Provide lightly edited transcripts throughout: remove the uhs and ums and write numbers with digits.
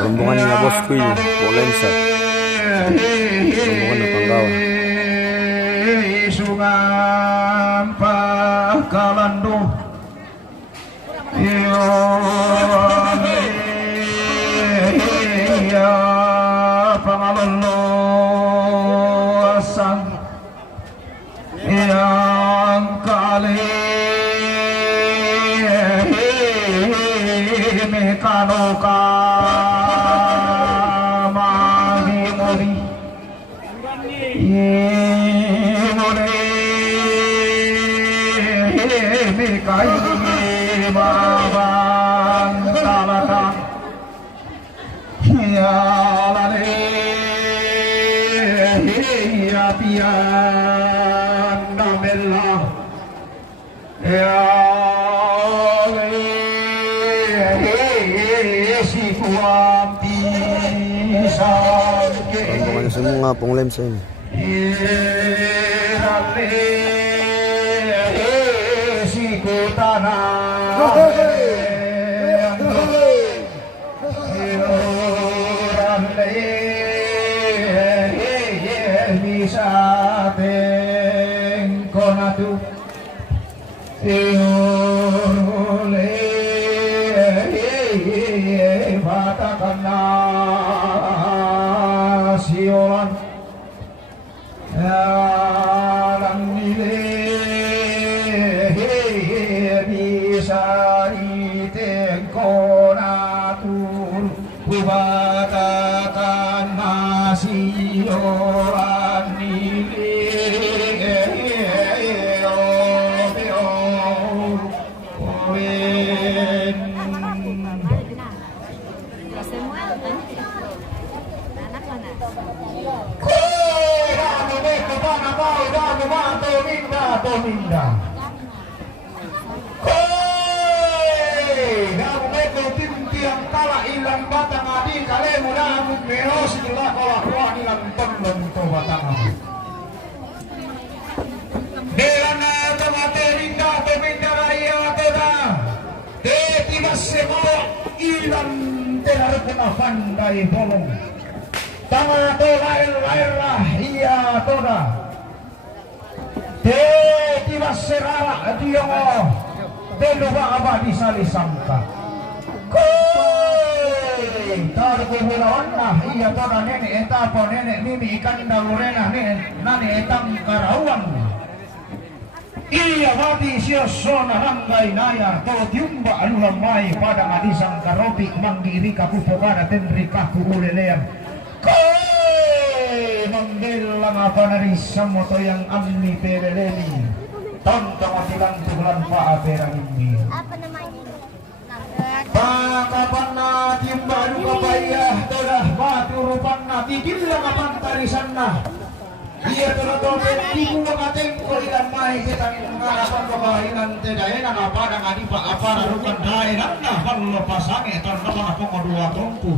Rombongannya bosku ini, Polensa. Rombongan Panggawa. Sungan Pakalando. Ya Pangalolosan yang kali mekanoka mahimori imore mekai babang talata ya lale ya pian namella ya Rombongan semua Ponglemsa ini. Pandai bolong tanga tola el laira iya toda de tibaserara diongo deluba abadi salisangka koi tar kuhulaonna iya toda nenek etapo nenek mimi ikan dalurena nenek nane etang karawang iya mati siosona ranggai naya to tiumba alulang mai pada ngadisang karopi manggiri kapu pogana tenri kaku ulelean koi Mondel apa dari samoto yang amni pereleni tontong atilan tulan pa aperang ini Apa namanya? pakapanna timbalu kabayah todah batu rupanna tidilang apan tarisanna iya toda tiku makating kulilan mai kita ngarapan kabahinan tedaenan apa nang adipa apa rukan daerahna hallo pasange tontong apa kedua tongku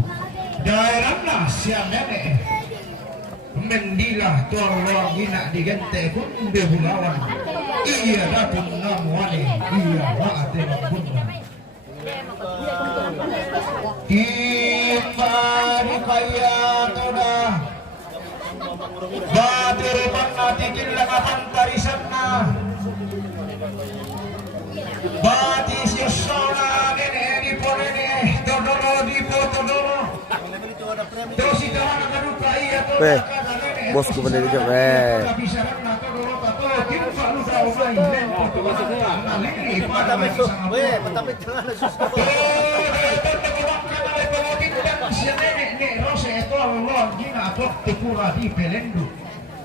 daerahna siang nenek mendilah tolong gina digente pun bebulawan iya datang namuane iya baate pun Imbari kaya toda batir panati kilangan tarisanna bati siyosona nene di ponene todoro di potodoro dosi dahan kaduka iya Pe, toda bosku pada di jawab. Eh,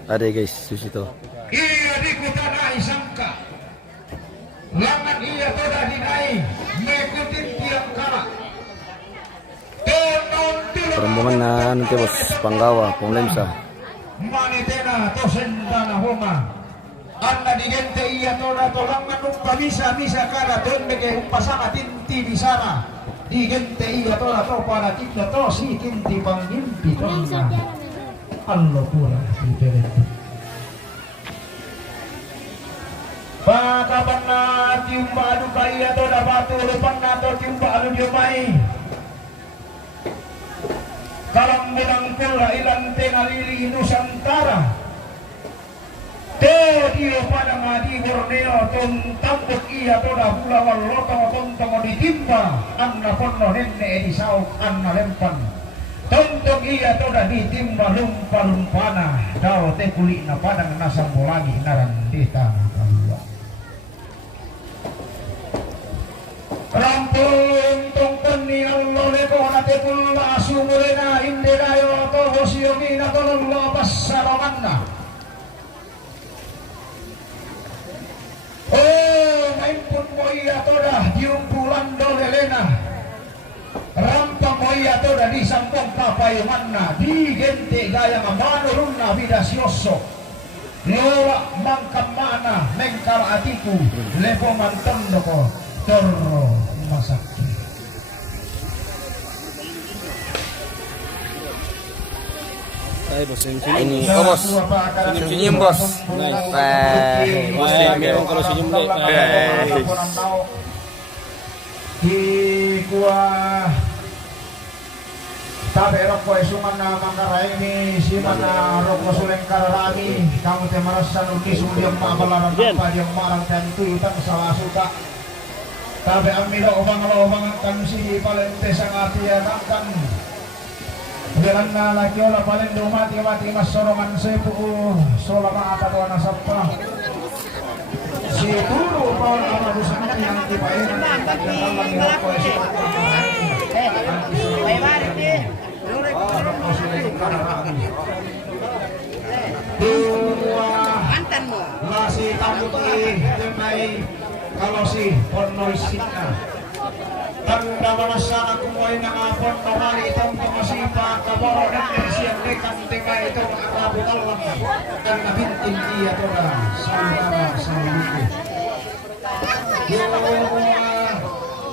ada guys, sushi tuh. Iya di kutanai sangka langan iya toda dinai mekutin tiang kala Rombongan na nanti bos Panggawa, Ponglemsa. manitena to sendana homa anna digente iya toda tolangan umpa misa kara don mege umpasama tinti bisara digente iya toda to para tinta to si tinti pangimpi tonna allo pura diferente pakapanna tiumbadu kaya toda batu lupanna to tiumbadu diomai kalam bilang pula ilang tenalili Nusantara Teo pada ngadi Borneo tuntambuk iya toda pula walotong tontong ditimba anna ponno nenne edisauk anna lempan tontong iya toda ditimba lumpa-lumpana dao te kulit na padang nasambolagi naran di tanah kalua rampung tongkon ni Allah leko nate kulla sumurena inderayo to hosyogi na tolong passaromanna oh maimpun mo iya toda diumpulan dolelena rampang mo iya toda di sampong kapayumanna di gente gaya manurunna bidasyoso lola mangkamana mengkal atiku lepo mantondo ko Torro Masaki. Ay, bos, Ini, oh bos, senyum bos. meron kalau senyum deh. Di kuah tabe rokko suman na mangkarai ni si mana rokko suleng kararami kamu te marasa nulis uliang mabalaran apa yang marang tentu utang salah suka tabe amilo obang kan si palente sangati kan bilang na lagi olah paling mati mas sorongan sepu sola mata doa nasapa si turu paul ama dusan yang tipain dan dalam rokko suman Mantan mo. masih tamuki denai kalau si ponoisina tanda manasana kumuay na nga pono mali itong pangasipa kaboro ng siyang dekang teka ito akabutal lang dan nabintin iya to na sa luko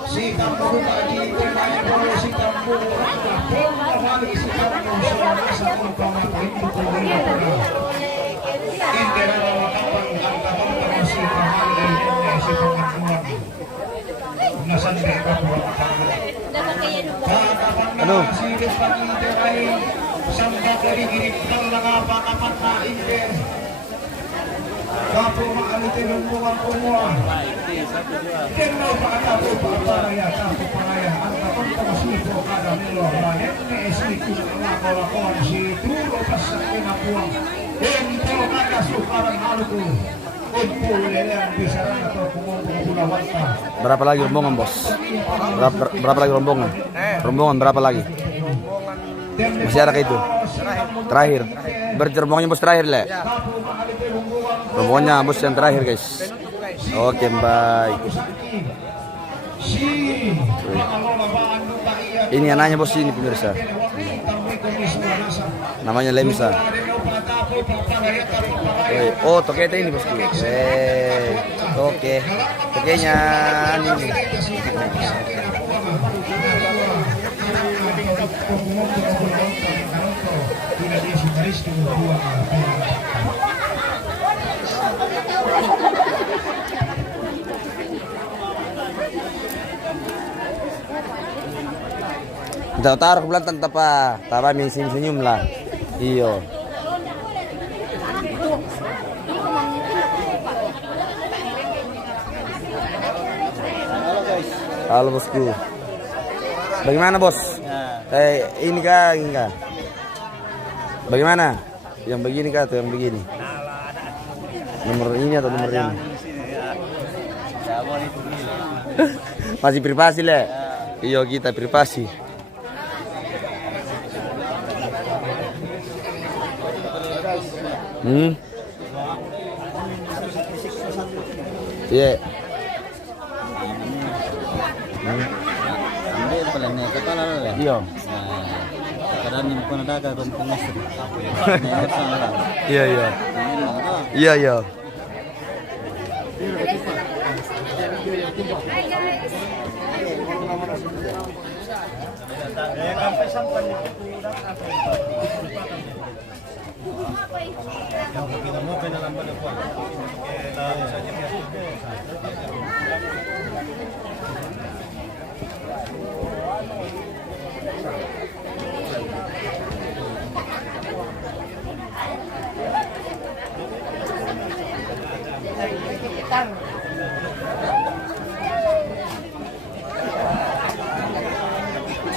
si tambo kaji denai polo si tambo pono mali si tambo sa pangapin ito iya to na hindi na kapag ang kapag pangasipa mali denai si pangakuan nasan di ka po Ano? silip pag-ide ay samba kaligirig ng mga pakapat na ide kapo maalitin ng mga kumuha kino pakatapo paparaya kapo paraya ang kapag kamasipo kada milo manet ni esito ng mga kolakon si Turo pasang pinapuang ento kada sukaran haluko Berapa lagi rombongan bos? Berapa lagi rombongan? Rombongan berapa lagi? Masih ada kayak itu? Terakhir. Berarti rombongannya bos terakhir le. Rombongannya bos yang terakhir guys. Oke baik. Ini anaknya bos ini pemirsa. Namanya Lemsa. Oh toketnya ini bosku. Tokenya ini. Kita taruh ke belakang tapa min senyum lah. Iyo. Halo bosku. Bagaimana bos? Ini kah? Bagaimana? Yang begini kah atau yang begini? Nomor ini atau nomor ini? Masih privasi le. Iyo kita privasi. Iya. Iya. Iya. Iya iya.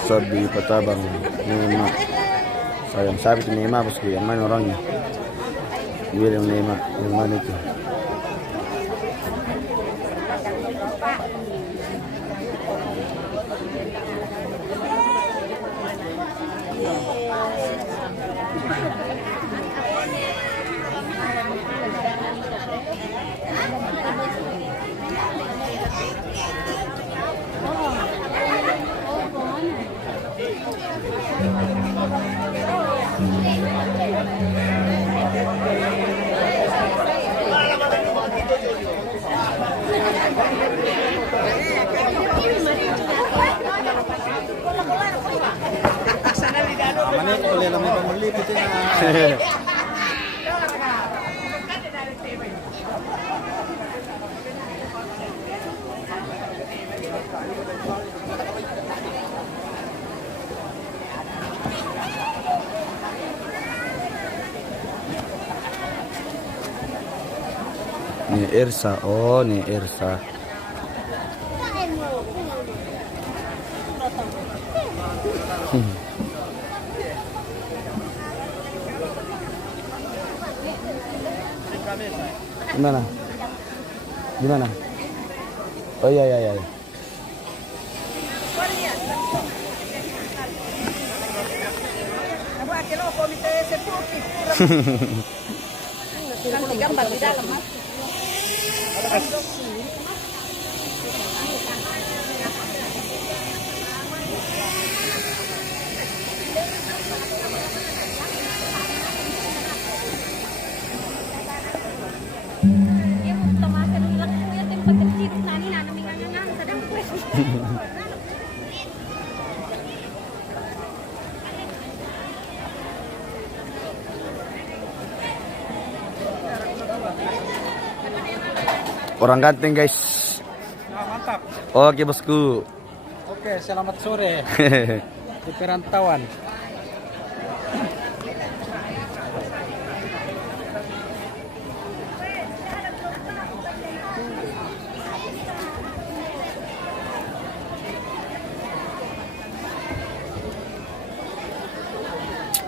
Sabi Patabang Nema. Sayang sabi itu Nema bosku, yang mana orangnya? Dia yang Nema, yang mana itu? Ni Irsa, oh ni Irsa. Gimana? Gimana? Oh iya iya iya. Gambar di dalam, Mas. Orang ganteng guys. Mantap. Oke bosku. Oke, selamat sore. Di perantauan.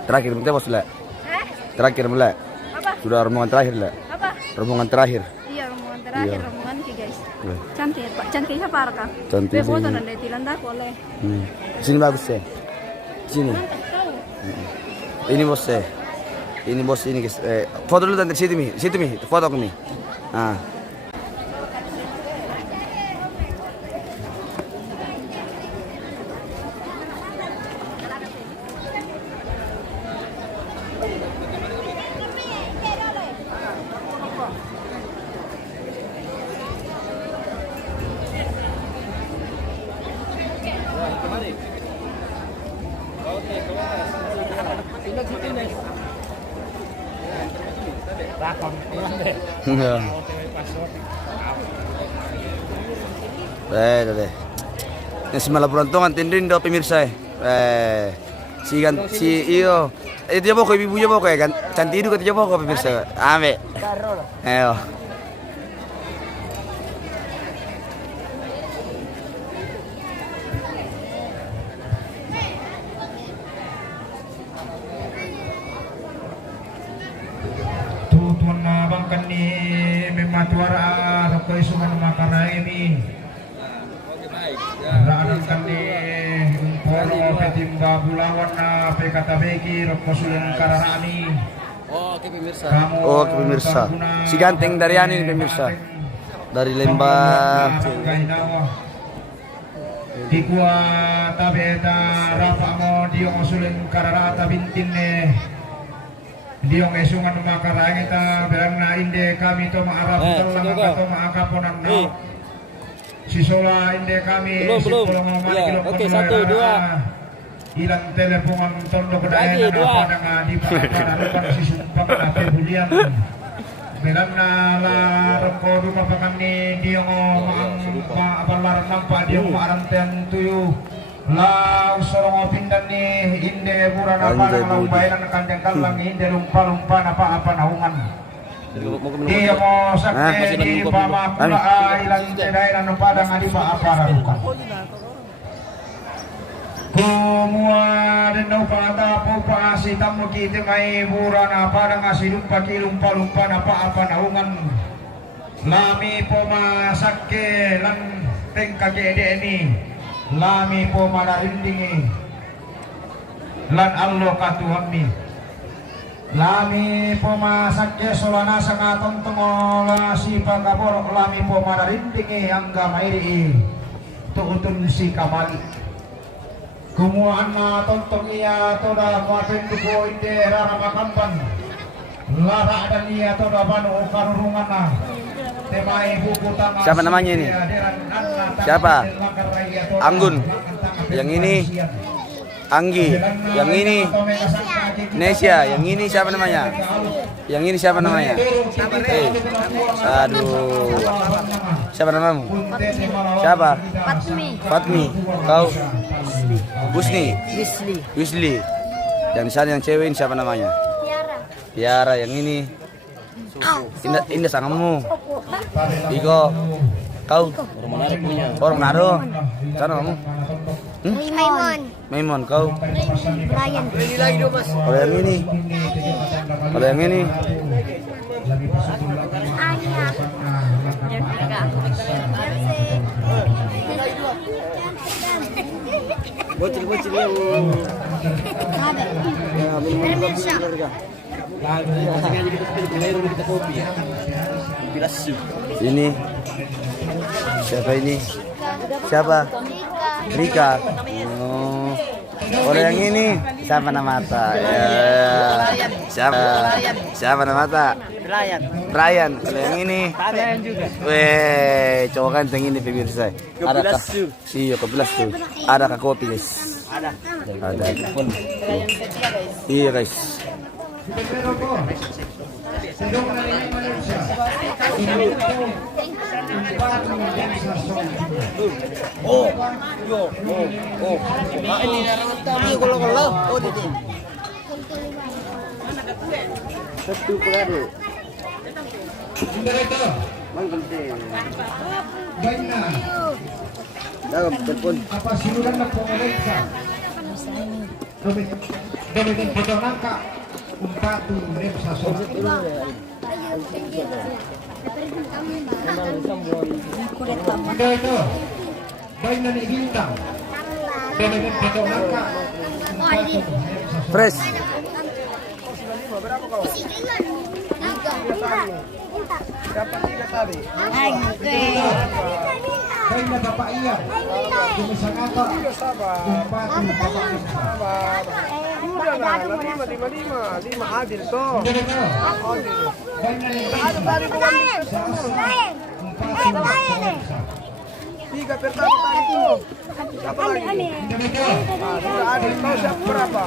Terakhir minta bos le. Terakhir mulai. Apa? Sudah rombongan terakhir le. Apa? Rombongan terakhir. Iya, rombongan terakhir, Iya. rombongan ki guys. Iya. Cantik, Pak. Cantiknya parah kan? Cantik Dia foto sih. dan dia tilanda boleh. Sini bagus ya. Sini. Mantap tahu. Ini bos ya. Ini bos ini guys. Foto dulu tante situ mi, foto aku mi. Ah. Deh. Yang semalam perantongan tindin do pemirsa. Si iyo. Itu apa kau ibunya apa kau kan? Cantik itu kata apa kau pemirsa. Ame. Ayo. Tutuan na bangkan ni mematuara roko isungan makarai ini. Raanan kami poro petimba bulawan na pekata beki roko sulen kararani. Oke pemirsa. Oke pemirsa. Si ganteng dari ani pemirsa. Dari Lembang. Dikua tabeta rafa mo diong sulen kararata bintinne. Diong esungan makarai kita berang na inde kami to maarap telang to maakaponan na. Si Sola inde kami belum. Ya, oke, 1, 2. Ilang telepongan tondo kedaya na apa nga di panarukan si sumpang na pebulian. Belan na la reko rumah pakan ni diong maabalar nampak diong maarantean tuyu. La usorong pindan ni inde buran apa na lambayan kandeng kalang inde lumpa na apa naungan. Iya mo sakit di bama pula ilang teday na pada nga di ba apararukan. Kumua din daw pata po paasi tamo kiti may bura na pada nga silumpa kilumpa na apa naungan. Lami po masake lang tengkagede ni. Lami po manarindingi. Lan allo katuhami. Lami po masakya solana sa ngatong tungola si pagkaborok lami po mararindingi hangga mairi tuutun si kamali. Kumuhaan na tontong iya toda mapenduko inde rara makampan. Lara dan iya toda banu karurungan na. Temai bukutan. Siapa namanya ini? Siapa? Anggun. Yang ini Anggi. Yang ini Nesia. Yang ini siapa namanya? Yang ini siapa namanya? Aduh. Siapa namamu? Siapa? Fatmi. Kau? Busni. Wisli. Yang di sana yang cewek ini siapa namanya? Tiara. Yang ini Indah sangamu. Iko. Kau? Orang Manado. Sana kamu? Maimon. Kau? Brian. Kalau yang ini? Bocil yang ini siapa ini? Siapa? Rika. Oh. Kalau yang ini siapa nama mata? Ya. Siapa nama mata? Brian. Kalau yang ini? Brian juga. Weh, cowok ganteng ini pemirsa. Ada iya, kebelas tuh. Ada kak kopi guys. Ada. Iya guys. Ini kalau satu peladu. Dalam telepon. Apa siluran na pengereksa? Domitin potong nangka. Umpatu reksa solat. Udah itu. Baik nani bintang. Domitin potong nangka. Fresh. berapa kau? Dapat 3 tadi. Kaya Bapak Ian. Kumisang ata. Sabar. Kumpati Bapak Ian. Sabar. Udah lah, 5 adil toh. Jadi ko. Adil. Ganyan ni Ano tadi ko kami? Kumpati. 3 pertama tadi tuh. Siapa lagi? Jadi ko. Sudah adil toh siapa berapa?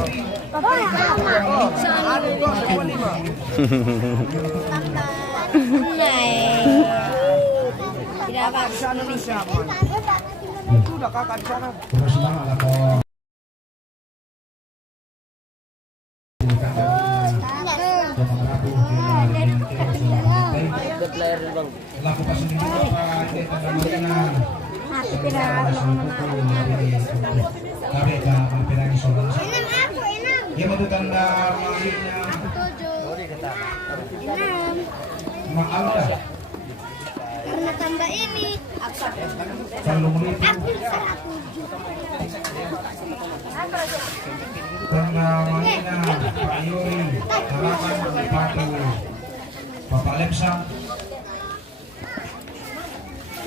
Oh, adil toh semua 5. Tidak apa. Di sana nih siapa? Sudah kakak di sana. Terus semangat lah ko. The player bang. Laku pas ini Bapak di tengah-tengah. Tapi dah mempirangi soal. Dia mau tanda maliknya. Maaf dah. Karena tambah ini Kalau itu tanda maliknya Pak Yuri, harapan Batu, Bapak Lepsa.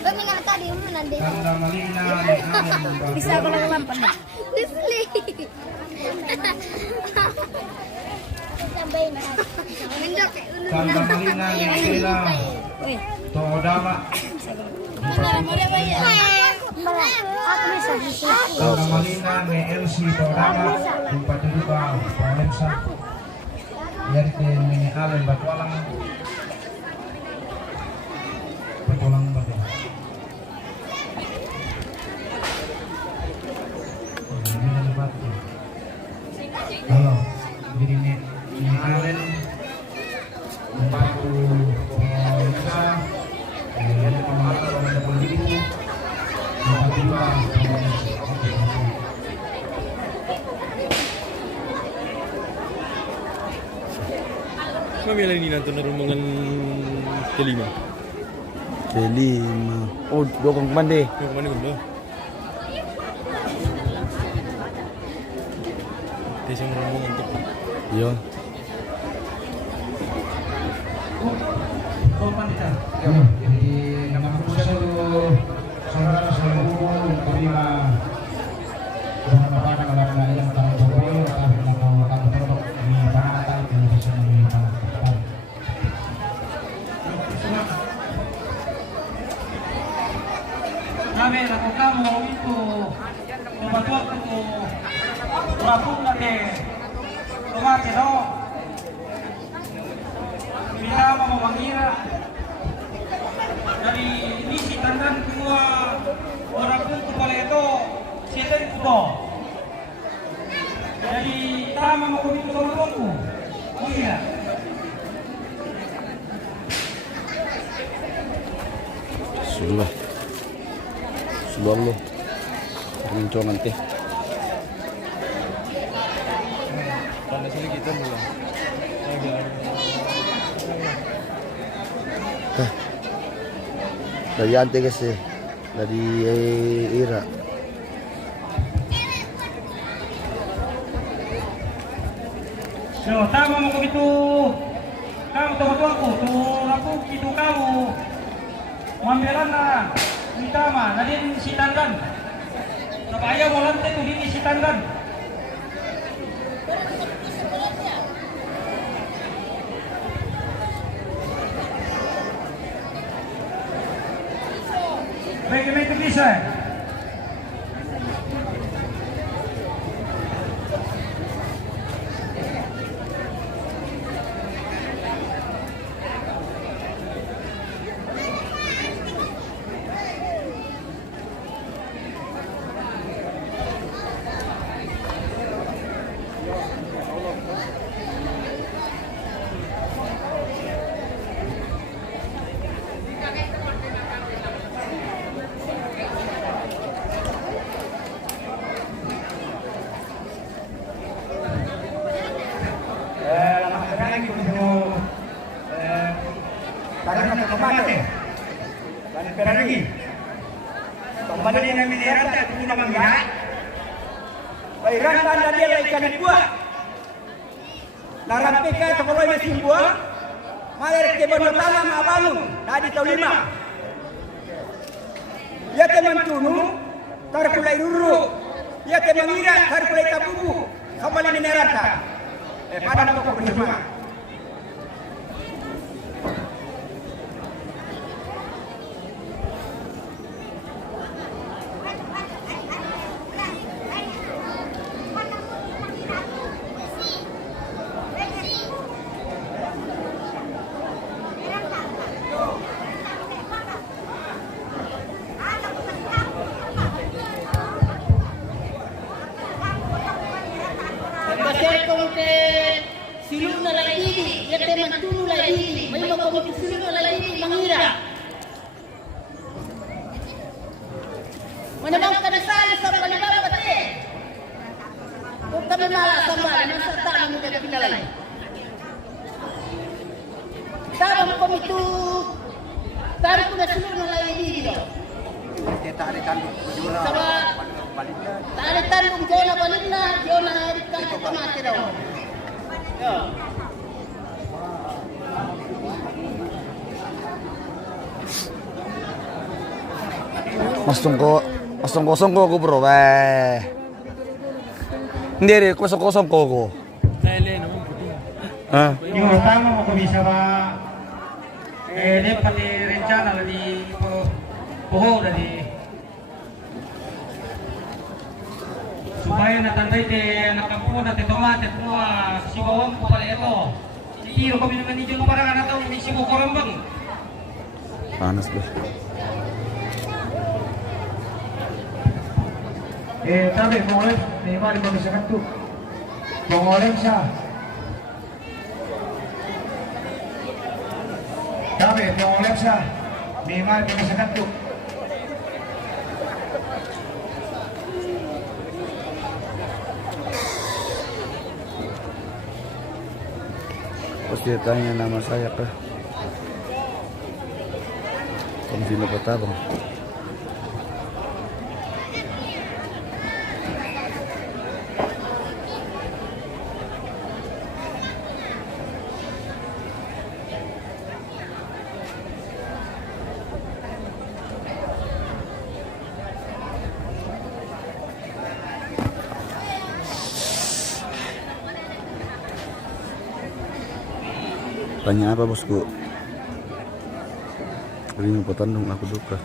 Peminat tadi nanti Tanda maliknya Bisa kalau lampan. Disli. Tambahin. Menjok. tanda maliknya Nila Todama. Aku bisa. Tanda maliknya LC Todama, Tempat juga Bapak Lepsa. RT Mini Alen Batualang. Batualang Batu. Halo, jadi ini Alen membantu pemirsa, ini pembantu pemerintah politik, tiba-tiba Mamila ini nanti rombongan kelima. Kelima. Oh, dokong mandi. Yang mana benda? Desa rombongan tu. Iya. jadi nama satu saudara seluruh terima berapa dalam yang tahu Jokowi tapi tahu kamu terus di Pantai di sana di Pantai. Kami lakukan mau itu membantu aku berapun lagi rumah kero kita mau memanggil dari misi tandan kedua berapun kepala itu siapa itu jadi tama mau itu sama aku oh iya Sudah. Sudah lo. Muncul nanti. Tanda sini kita mulai. Dari ante kasi. Dari Ira. So, tama mo kung ito, kamu tuwa ko, aku itu kamu, mamberan na, ni tama, na din si Tandan. Napaya mo lang ito, din si Tandan. Baik, may ito bisa. Kembali dengan mineral tak punya manggila. Baikkan tanda dia ikan buah. Narampika sa kuloy na simbua. Malerek ke bano tama mabangun. Tadi tahu 5. Ya ke mantunu. Tarkulai ruru. Ya ke mangira. Tarkulai tabubu. Kembali minerata. Padang toko bersama. Pasal kau ke silung na lagi, ya teman tunu lagi, may mau kau silung na lagi mengira. Mana bang kada sala sa panibala pati. Kung kami malah sama, nasa tayo mo kada pinalay. Tama ko itu, tari ko na silung na lagi dito. Tarik tanduk jura. Tarik tanduk jona balina, jona harika mati daw. Yo. Mas kosong ko bro, weh. Hindi kosong ko. Hah? Yung utama mo kung bisa ba di pati rencana di puho dari supaya natandai di anak kampung nanti tomate semua si bawang ko pala ito. Tiro kami naman ni Jun parang anak tahu ni si Bukorang bang. Panas ba? Tabi, mongolem, may mali mo sa kanto. Mongolem siya. Tabi, mongolem siya. May mali mo sa kanto. Terus dia tanya nama saya kah? Kamu sini kota bang? Tanya apa bosku? Ini potandong aku duka.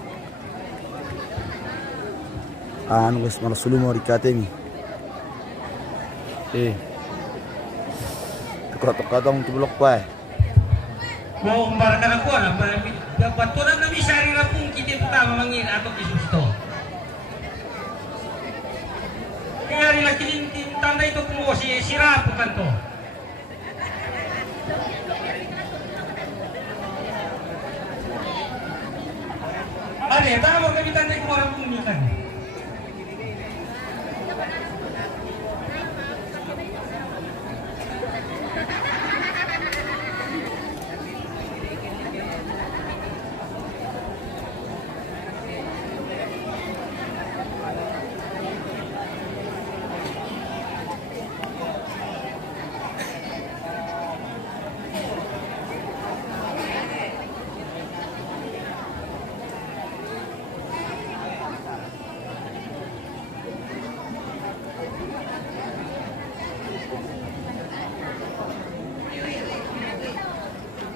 Anu guys, malah sulu mau dikate nih. Tukar-tukar tu blok pa. Mau umbarkan ako na dapat to na misari na kung kita pertama mangin atau kisusto. Kaya rin nakilin tanda ito kung si sirap kan to. Ada, tama kami tanda ko orang punya kan.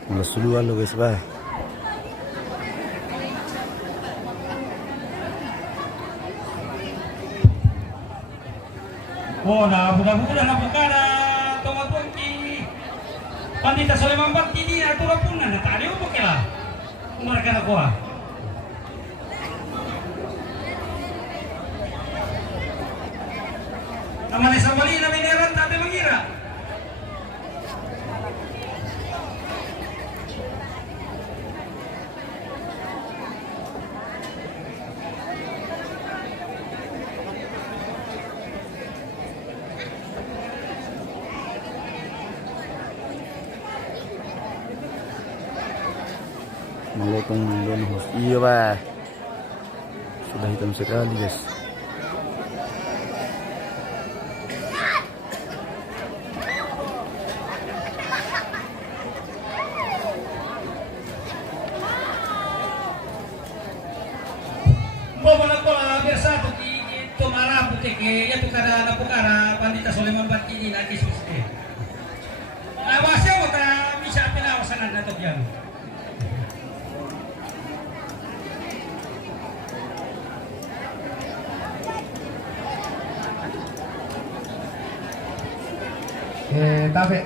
Malas duluan lo guys, bah. Oh, na buda-buda na bukara tumatong ki Pandita Soleman Bakti ni atura pun na tadi mo kila. Umarga na ko ah. Naman sa mali na mineral tabi mangira. Malutong doon host. Iya ba? Sudah hitam sekali guys. teke ya tu kada napukara pandita Soleman Batini na kisuste. Awasya mo ta bisa pinawasanan na to diyan. Tapi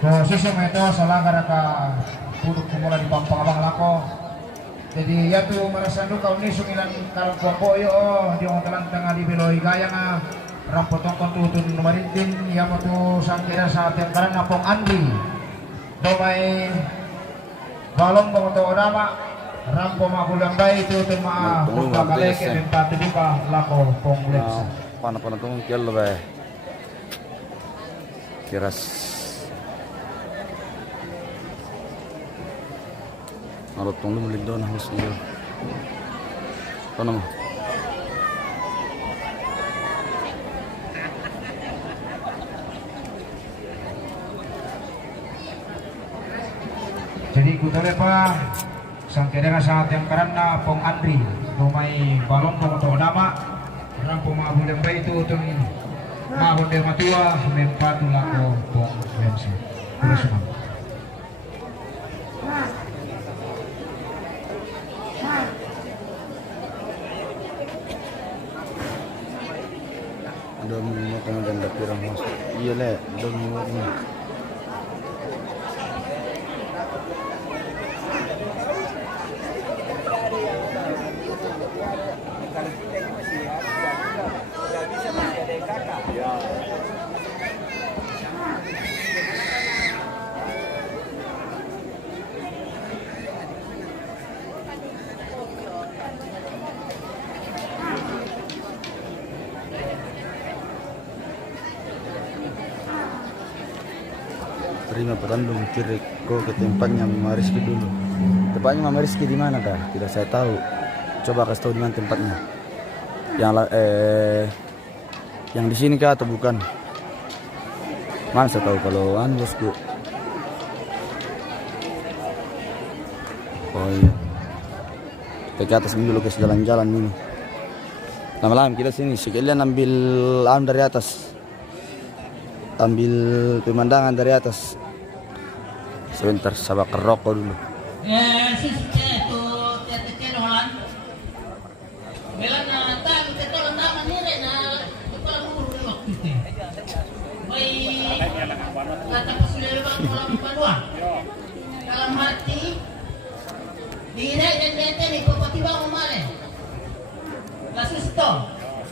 khususnya itu selanggar ka puduk kumula di Pampang Abang Lako. Jadi ya tu merasa duka ini sungilan karang koyo di orang telan tengah di beloi gaya nga rampotong kontutun numarintin ya mo tu sangkira saat yang karang napong Andi. Domay balong bang to orama rampo magulang bay itu tu ma kumpa kaleke bempati duka Lako pong lepsa. Pana tong kielo ba. Kiras Kalau tunggu beli doang harus dia. Apa nama? Jadi kutole pa sangkira saat yang karena pong Andri rumai balon pong to nama rampo mabuleng bay itu tung mahon del matua mempatu lako pong lensi. Terus Dom mo maganda pirang mas. Iya le, dom mo. Terima Bandung kiri ke tempatnya Mama Rizky dulu. Tempatnya Mama Rizky di mana dah? Tidak saya tahu. Coba kasih tahu di mana tempatnya. Yang di sini kah atau bukan? Mana saya tahu kalau bosku. Oh iya. Kita ke atas dulu guys, jalan-jalan dulu. Lama-lama kita sini sekalian ambil dari atas. Ambil pemandangan dari atas. Sebentar, sabak rokok dulu. Dalam hati direk dan bete ni pepatiba umale. Kasus to.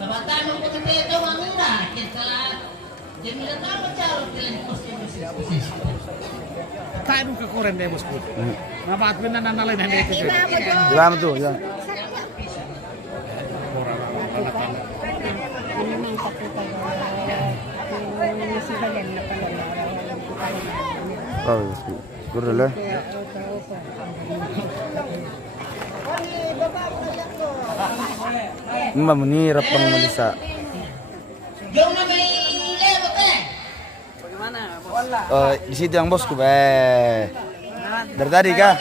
Sabatan mo ko te to mamira kita jemila ta macaro kelen posisi. Tayo nung kakuren deh bosku. Nabat benar nanalay na hindi ito. Gimana tuh? Ya. Oh, siguro lang. Mbak menirap pang malisa. Jom na may lewat eh. Oh, di situ yang bosku, be. Dari tadi kah?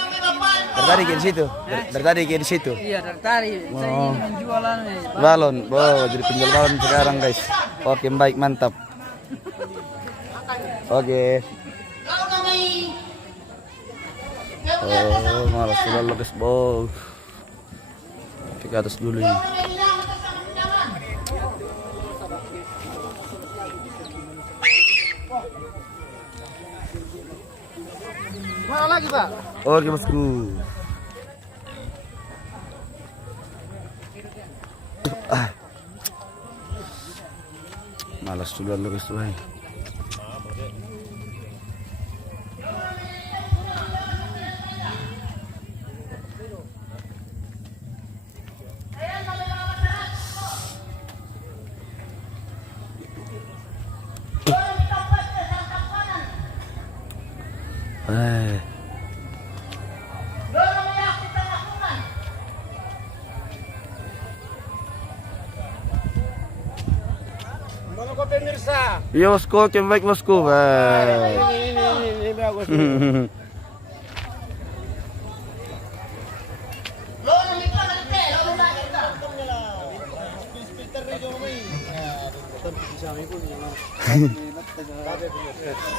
Dari tadi ke di situ. Dari tadi ke di situ. Iya, dari tadi. Saya ingin menjualan Balon, jadi penjual balon sekarang guys. Oke, baik, mantap. Oke. Oh, malas sudah guys, bos. Ke atas dulu ini. Mana lagi, Pak? Oke, bosku. Malas sudah guys tuh. Iya bosku, oke baik bosku. Ini bagus.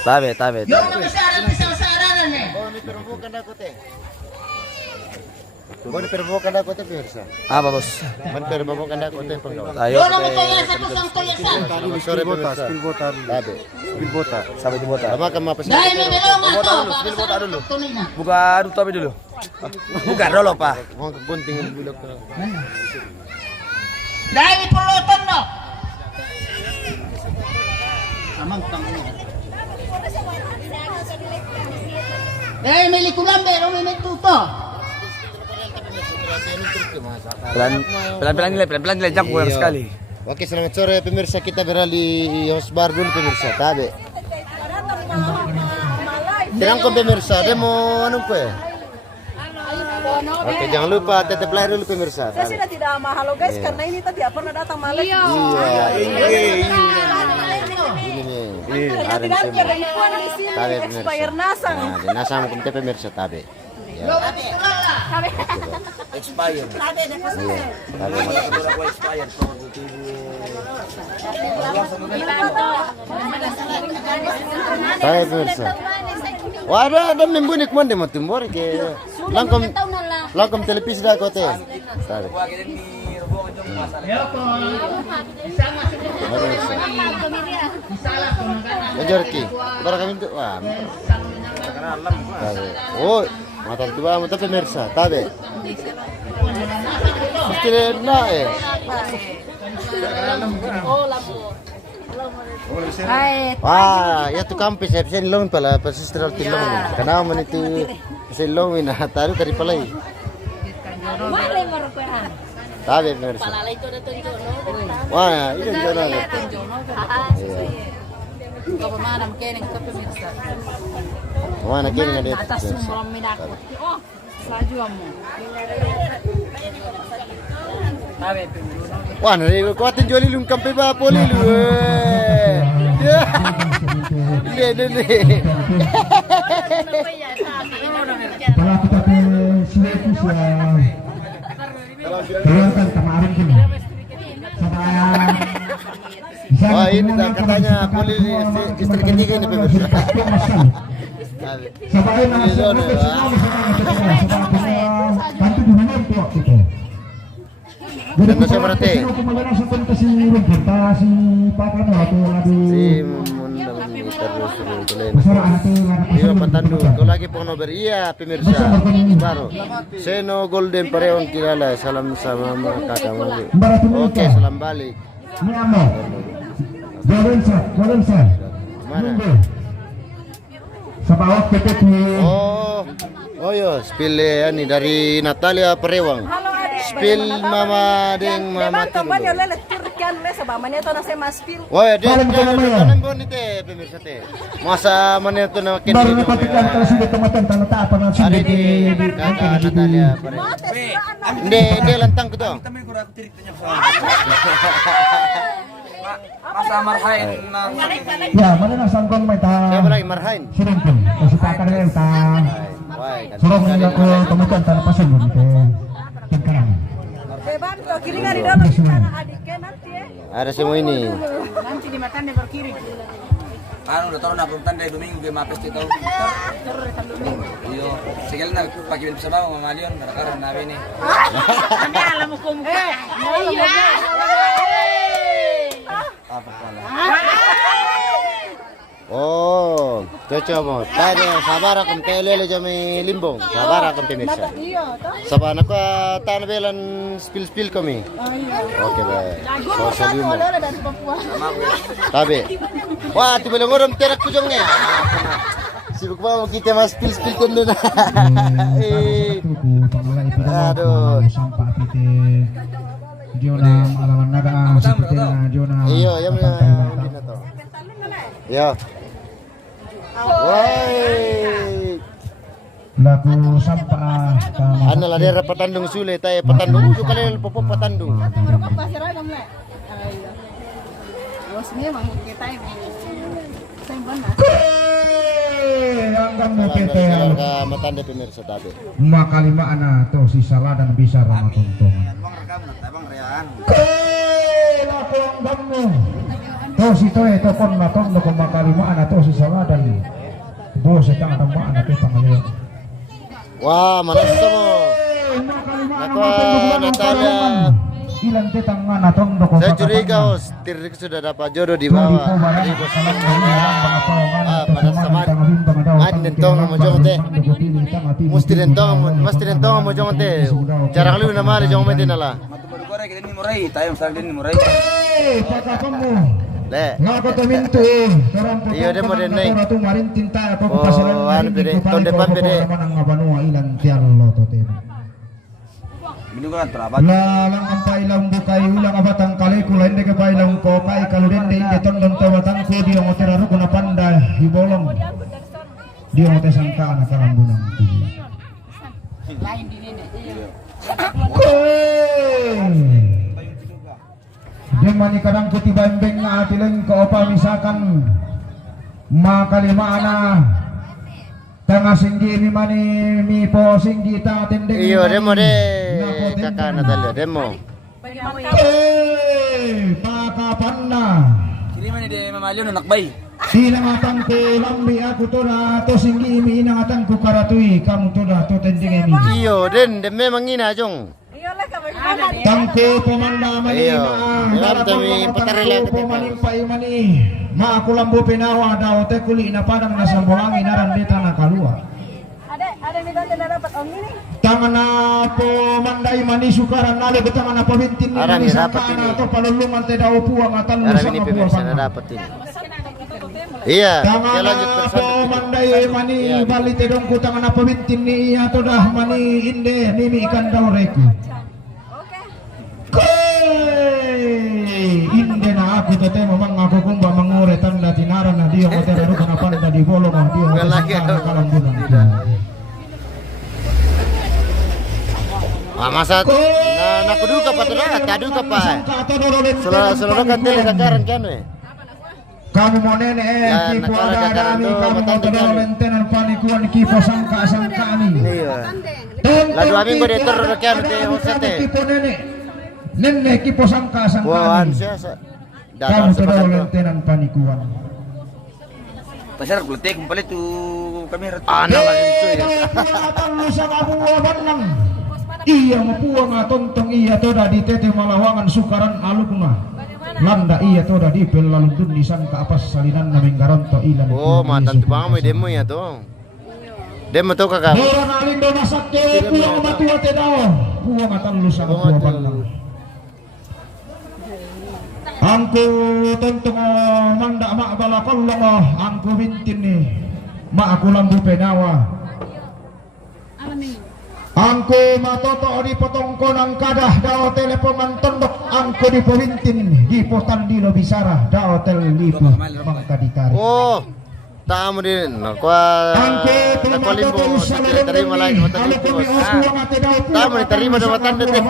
Tabe. Yung mga syarat isang sararan eh. Perbukan aku teh pemirsa. Apa bos? Perbukan aku teh penggawa. Ayo. Yung mga tuyasa ko sang tuyasan. Sore pemirsa. Spill bota. Sampai di bota. Lama kamu apa sih? Dahil may melong nga to. Spill bota dulu. Tunay na. Buka tabe dulu. Buka dulu pak. Mau ke bunting bulak. Dahil may pulutan no. Amang tango. Dahil may likulan pero may tuto. Pelan-pelan nilai jam kurang sekali. Oke, selamat sore pemirsa, kita berada di Hosbar dulu pemirsa, tabe. Tenang kok pemirsa, dia mau anu kue. Oke, jangan lupa tetap lahir dulu pemirsa. Saya sudah tidak mahal guys karena ini tadi pernah datang malam. Ini ada di sini. Tabe pemirsa. Bayar nasang. Nah, nasang kita pemirsa tabe. Ya. Expired. Tabe. Tabe pemirsa. Wah, ada membunik mandi mau timbor ke langkom televisi dah kote. Tabe. Majorki, barang kami itu, wah. Oh, mata tua mata pemirsa, tabe. Mesti nak Wah, ya tu kampus saya bisa long pala, pas istirahat di long. Kenapa man itu bisa long ini? Taruh dari palai. Tabe pemirsa. Wah, ini jono. Mana kini ada? Atas sumber midako. Oh, laju kamu. Wah, nari kuatin jual ilung kampe ba poli lu. Ini. Setelah kita ke Siletus ya, kelihatan kemarin ini. Wah, ini dah katanya poli istri ketiga ini pemirsa. Sampai nasi bantu di mana itu waktu itu. Dan masih berarti. Kemudian langsung ke si Rumput, si Pakan waktu lagi. Iya Patandu, itu lagi Ponober, iya pemirsa baru. Seno Golden Pareon Kilala, salam sama kakak Mali. Oke, salam balik. Ini amo. Gorensa. Mana? Sa bawah PPT. Oh yo, spill ini dari Natalia Perewang. Spill mama deng mama Memang kamu lelet turkan le sabamanya to na saya mas spill. Wah, dia jangan bon itu pemirsa teh. Masa mana itu nak kini. Baru dapatkan kalau sudah teman-teman tanah apa nanti Hari di kakak Natalia Perewang. Dia lantang gitu. Masa marhain Ya, mana nak sangkong meta. Siapa lagi marhain? Sirengkin, kasi pakan yang ta. Wah, Suruh nggak ke teman-teman tanah pasir gitu. Tengkarang. Beban to kiri ngari dalam cara adiknya nanti ya. Ada semua ini. Nanti dimakan di kiri. Anu udah taruh nak tanda Domingo ke mapes kita. Iyo, sekali nak pakai bin sa bawa ngalion karena nabi ni. Kami alam hukum. Apa pala? Oh, cocok mo. Tanya sabar akong telele jami limbong. Sabar akong pemirsa. Sabar ako tanabelan spill kami. Oke baik. So limo. Tabe. Wah, tiba lang orang terak ko jong niya. Sibuk ba kita mas spill kundo na. Aduh. Sampah titik. Jona alaman naga seperti Jona. Iyo, yang na to. Yo. Woi. Laku sampah. Ano lah daerah Patandung Sule tayo Patandung itu kalian popo Patandung. Ka matanda pemirsa tabi. Makalima ana to si salah dan bisa ramah tuntungan. Laku ang gamno. To si Toy to kon na tondo ko makalimaan to si Saladan. Bo sa tang tamaan na to pangalawa. Wah, manas mo. Nako, Natalia. Ilan tetang na tondo ko. Saya curiga, Tirrik sudah dapat jodoh di bawah. Pada sama. Dentong mo jong te. Mesti dentong mo jong te. Jarang lu nama le jong mete nala. Tayo sa din muray. Le. Ngako to minto Iyo de mo den nay. Marin tinta ko Oh, ano bede? Ton depan bede. Manang ilan tialo to te. Minugan trabat. Lalang ang pailang bukay ulang abatang kali kula hindi ka pailang ko kay kaluden de inde tondon tawatan ko dia mo teraru kuna panda hibolong. Dia mo te sangka na kalambunang tubi. Lain di nenek. Dia mani kadang kutiba embeng na atilen ko opa misalkan makalimaana tengah singgi mi mani mi po singgi ta tendeng. Iyo demo de kakak Natalia demo. Pakapanna. Kiri man de mamalyo na nakbay. Sila matang ko lambi aku to na to singgi mi inangatan ko karatui kamu to na to tendeng mi. Iyo den de memang ina jong. Tangko pemanda mani kami patarila pemalimpai mani ma aku lambu penawa daw te kuli na padang na sambolangi naran deta na kalua. Ada ni tante dapat om ini. Tangan na pemandai mani sukaran nale betangan na pabintin ni mani sakana to palulungan te daw puang atan Arab ini pemirsa dapat ini. Iya, tangan lanjut pemandai mani bali te dongku tangan na pabintin ni iya to dah mani inde mimi ikan daw reku. Inde na aku tete memang aku kumba mangure tanda tinaran na dia ko tera kana panda di bolong dia lagi kalambunan. Masa na kuduka patera taduka pa. Solo kan tele sakaran kan we. Kamu mau nenek kipo ada kami kamu mau tolong lentenan panikuan kipo sangka kami. Iya. Lalu kami beretor kan te hosete. Kipo nenek kipo sangka Wah, kami. Kamu tolong lentenan panikuan. Pasar kuletik kumpalit tu kamera. Anak lagi itu ya. Iya mapuang tontong iya toda di tete malawangan sukaran alukna. Landa iya toda di pelalundun di sangka apas salinan na menggaronto ilan. Oh, mantan tu bang may demo ya tuh. Demo tuh kakak. Orang alindo masak ke puang matua te daw. Puang atallu sa puang. Angku tontong manda mak bala kollong angku bintin ni. Ma aku lambu penawa. Angku matoto di potongko nang kadah daw teleponan tondok angku di polintin di potandilo bisara daw lipo mangkadikari. Oh, tamu din nakwa nakolimbo terima lagi matan itu. Tamu diterima jabatan dete.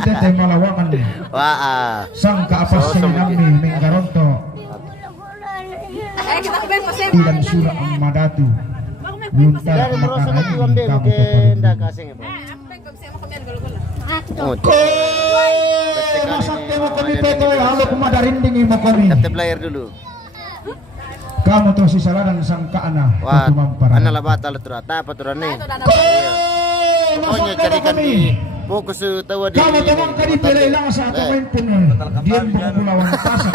Dete malawangan. Wah. Sangka apa sih nami menggaronto. Ilan surah Madatu. Luntar makanan kamu kasih ya, dulu. Kamu tuh si saladan sangka anak. Wah, anak lah batal turata apa turane. Pokoknya carikan di fokus tahu di. Kamu tengok tadi pelelang sa main pun. Dia pulauan pasar.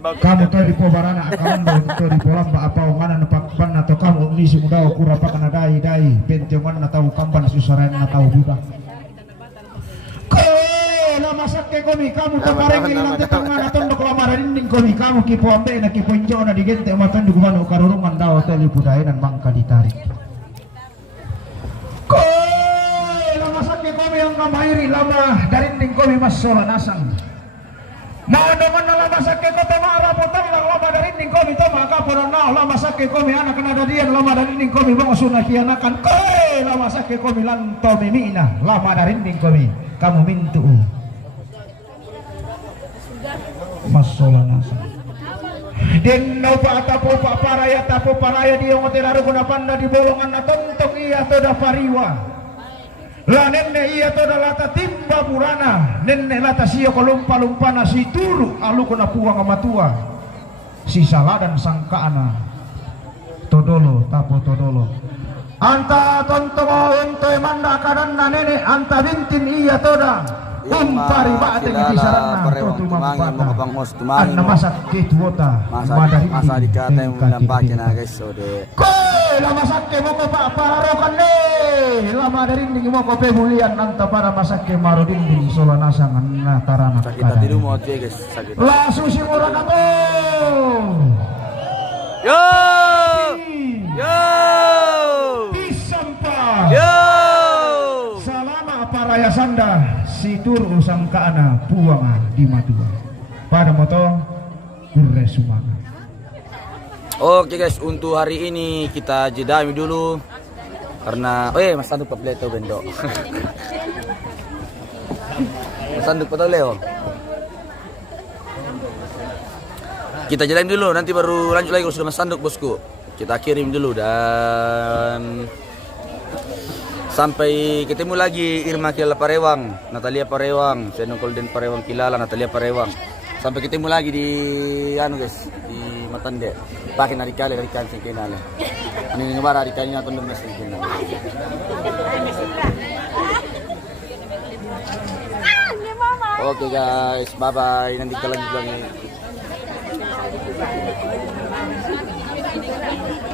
Kamu tuh di pobarana kamu tuh di polam apa mana nepakpan atau kamu ni muda ukura pakan dai pentiongan atau kampan susaran atau buka. Lama sakke komi kamu kemarin ilang tetangga tondok lamaran dinding komi kamu kipo ambe na kipo injo na digente matan dugumano karurungan daw teli budaya dan mangka ditarik. Lama sakke komi yang kamairi lama dari dinding komi mas sola nasang. Maadongan na lama sakke ko tamara potang lang lama dari dinding komi to maka porona lama sakke komi anak na dadian lama dari dinding komi bang sunah kianakan. Lama sakke komi lan to mimina lama dari dinding komi kamu mintu. Masola nasa. Dinno pa tapo pa paraya di yung otelaru kuna panda di bolongan na tontong iya to da pariwa. La nenne iya to lata timba burana, nenne lata siyo kolumpa-lumpana si turu alu kena puang amatua. Si saladan sangkaana. Todolo tapo todolo. Anta tontongo untoy manda kadanna nene anta bintin iya toda. Umpari ba'te gibisaranna totu mabata. Anna masak kitwota. Masa dikata yang menampaknya na guys. So de. Lama sakke mo ko pararokan ne. Lama dari ini mo ko pebulian nanta para masakke maro dinding sola nasangan na tarana. Sakit tidur mau aja guys. Sakit. La susi murah ako. Yo. Yo. Disampa. Yo. Salama paraya sanda situr usang kaana puanga di matua. Pada moto kurre sumanga. Oke guys, untuk hari ini kita jedami dulu karena Mas Sanduk papleto bendo. Mas Sanduk patau Leo. Kita jadain dulu, nanti baru lanjut lagi kalau sudah Mas Sanduk bosku. Kita kirim dulu dan sampai ketemu lagi Irma Kilala Parewang, Natalia Parewang, Seno Golden Parewang Kilala, Natalia Parewang. Sampai ketemu lagi di guys, di Matande. Pakai nari kali dari kan sing kenal. Ini ngebara hari kali atau nembes sing kenal. Oke guys, bye bye. Nanti kita lanjut lagi.